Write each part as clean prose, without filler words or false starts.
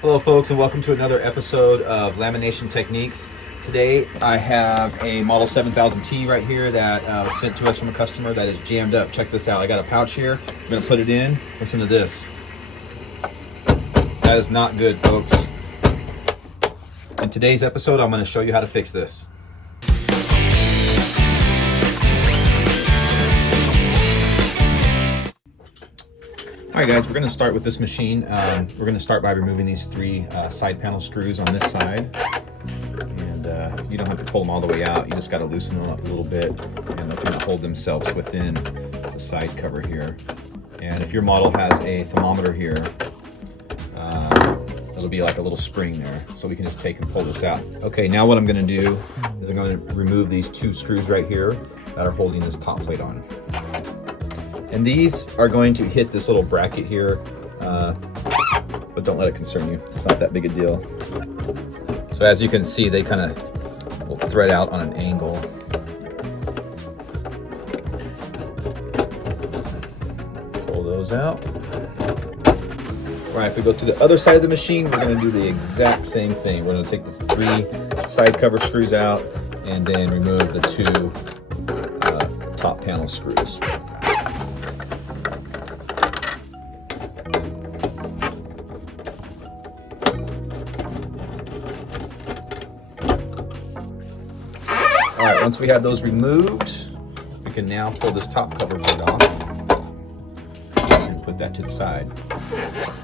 Hello folks, and welcome to another episode of Lamination Techniques. Today I have a Model 7000T right here that was sent to us from a customer that is jammed up. Check this out. I got a pouch here. I'm going to put it in. Listen to this. That is not good, folks. In today's episode, I'm going to show you how to fix this. Alright guys, we're going to start with this machine. We're going to start by removing these three side panel screws on this side. And you don't have to pull them all the way out, you just got to loosen them up a little bit, and they'll kind of hold themselves within the side cover here. And if your model has a thermometer here, it'll be like a little spring there, so we can just take and pull this out. Okay, now what I'm going to do is I'm going to remove these two screws right here that are holding this top plate on. And these are going to hit this little bracket here, but don't let it concern you. It's not that big a deal. So as you can see, they kind of will thread out on an angle. Pull those out. All right, if we go to the other side of the machine, we're going to do the exact same thing. We're going to take the three side cover screws out and then remove the two top panel screws. All right, once we have those removed, we can now pull this top cover board off and put that to the side.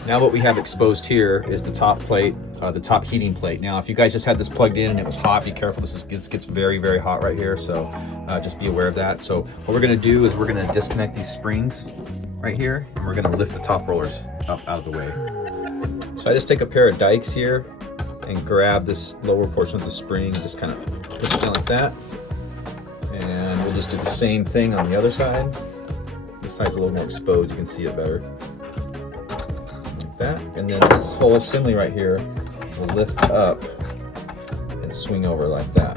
Now what we have exposed here is the top plate, the top heating plate. Now, if you guys just had this plugged in and it was hot, be careful. This gets very, very hot right here, so just be aware of that. So what we're gonna do is we're gonna disconnect these springs right here, and we're gonna lift the top rollers up out of the way. So I just take a pair of dikes here and grab this lower portion of the spring and just kind of push it down like that. And we'll just do the same thing on the other side. This side's a little more exposed, you can see it better. Like that. And then this whole assembly right here will lift up and swing over like that.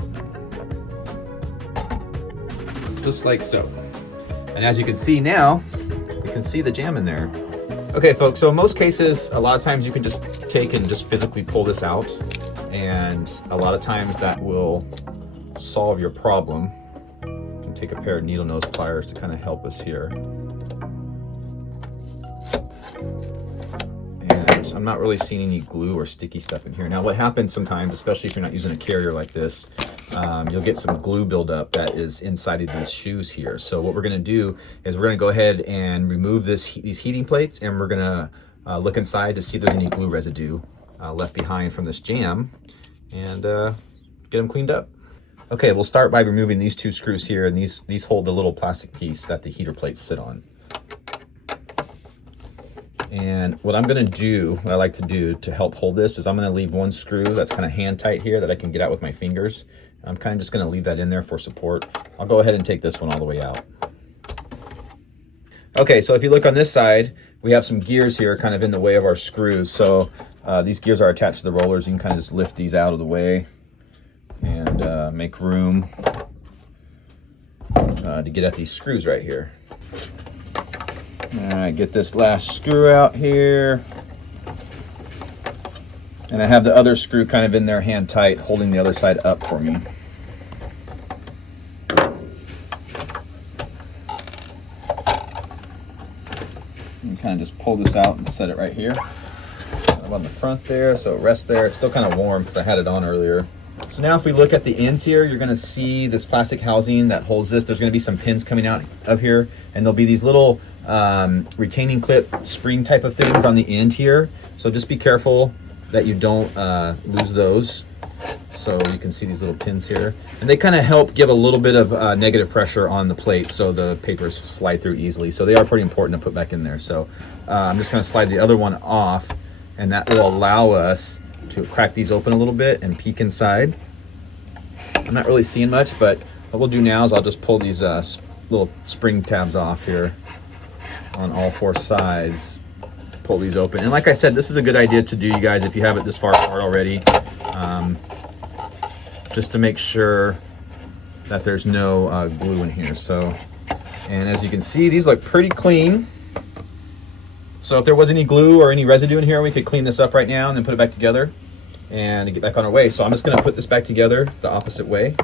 Just like so. And as you can see now, you can see the jam in there. Okay folks, so in most cases, a lot of times you can just take and just physically pull this out, and a lot of times that will solve your problem. You can take a pair of needle nose pliers to kind of help us here. And I'm not really seeing any glue or sticky stuff in here. Now what happens sometimes, especially if you're not using a carrier like this, you'll get some glue buildup that is inside of these shoes here. So what we're going to do is we're going to go ahead and remove these heating plates, and we're going to look inside to see if there's any glue residue left behind from this jam, and get them cleaned up. Okay, we'll start by removing these two screws here, and these hold the little plastic piece that the heater plates sit on. And what I'm going to do, what I like to do to help hold this, is I'm going to leave one screw that's kind of hand tight here that I can get out with my fingers. I'm kind of just going to leave that in there for support. I'll go ahead and take this one all the way out. Okay, so if you look on this side, we have some gears here kind of in the way of our screws. So these gears are attached to the rollers. You can kind of just lift these out of the way and make room to get at these screws right here. All right, get this last screw out here. And I have the other screw kind of in there hand tight, holding the other side up for me. And kind of just pull this out and set it right here. Kind of on the front there, so it rests there. It's still kind of warm because I had it on earlier. So now if we look at the ends here, you're going to see this plastic housing that holds this. There's going to be some pins coming out of here, and there'll be these little retaining clip spring type of things on the end here. So just be careful that you don't lose those. So you can see these little pins here, and they kind of help give a little bit of negative pressure on the plate so the papers slide through easily. So they are pretty important to put back in there. So I'm just going to slide the other one off, and that will allow us to crack these open a little bit and peek inside. I'm not really seeing much, but what we'll do now is I'll just pull these little spring tabs off here on all four sides. Pull these open, and like I said, this is a good idea to do, you guys, if you have it this far apart already, just to make sure that there's no glue in here. So, and as you can see, these look pretty clean. So if there was any glue or any residue in here, we could clean this up right now and then put it back together and get back on our way. So I'm just gonna put this back together the opposite way,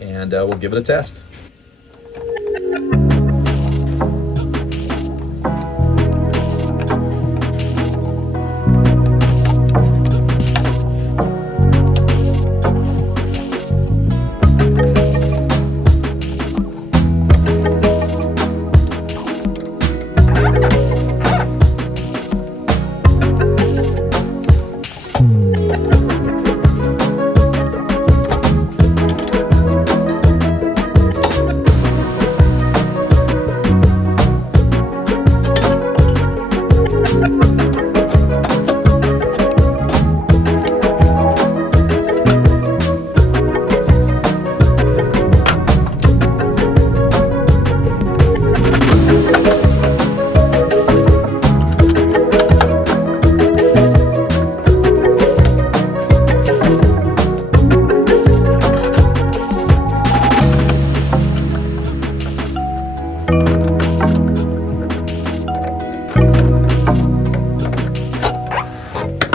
and we'll give it a test.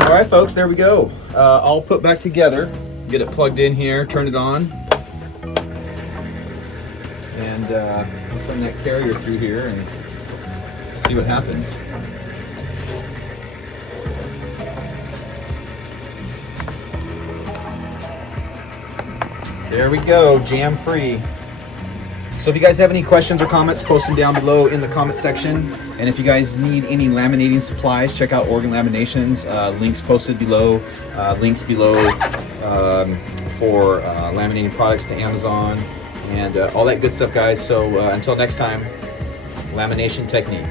All right, folks, there we go. All put back together. Get it plugged in here, turn it on, and we'll turn that carrier through here and see what happens. There we go, jam free. So if you guys have any questions or comments, post them down below in the comment section. And if you guys need any laminating supplies, check out Oregon Laminations. Links posted below. Links below for laminating products to Amazon and all that good stuff, guys. So until next time, lamination technique.